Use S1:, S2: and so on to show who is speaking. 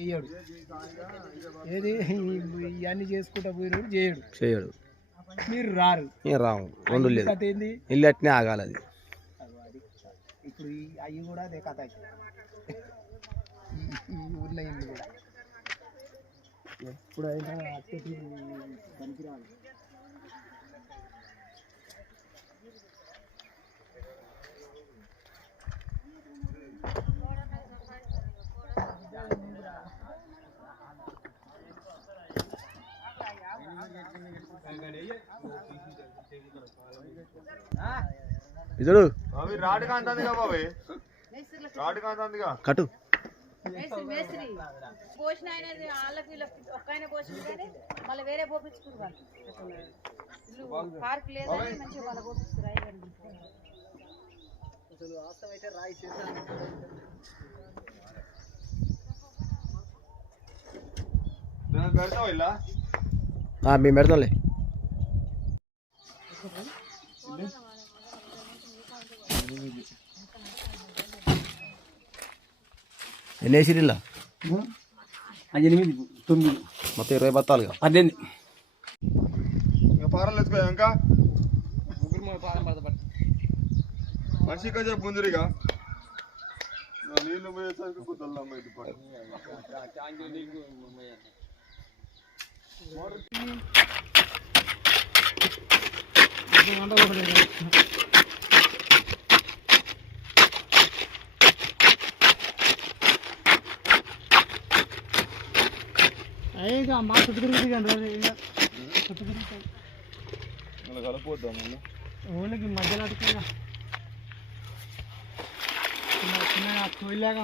S1: చేయడు ఏది? ఇవన్నీ చేసుకుంటా పోయినప్పుడు చేయడు.
S2: చేయడు.
S1: మీరు రారు.
S2: ఏం రాము రెండు లేదు. ఇల్లు అట్నే ఆగాలి అది.
S1: ఇప్పుడు అవి కూడా అదే కథ ఈ ఊర్లో ఇల్లు కూడా. ఎప్పుడైనా
S2: ఇతడు
S3: అవి రాడు కాంతందిగా బాబాయ్. రాడు కాంతందిగా
S2: కట్టు.
S4: పోసిన ఆయన వాళ్ళకి వీళ్ళకి ఒక్క ఆయన పోసింది కానీ మళ్ళీ వేరే పోపించుకురు వాళ్ళు. ఇల్లు పార్క్ లేదని మంచిగా వాళ్ళ పోపించుకురు అయ్యారు
S1: అసలు వాస్తవైతే రాయి చేస్తాను
S3: పెడతావు ఇలా?
S2: మేము పెడతాంలే ఎన్ని వేసిరు ఇలా?
S1: ఎనిమిది తొమ్మిది.
S2: మొత్తం ఇరవై బత్తాలుగా?
S1: పద్దెనిమిది.
S3: ఇంకా పారాలు ఎత్తుకో ఇంకా మనిషి కొంచెం ముందురిగా. నీళ్ళు పోయేసరికి
S1: ఓన్లకి మధ్యలో అటుకున్నా చిన్న చిన్న కోయిలాగా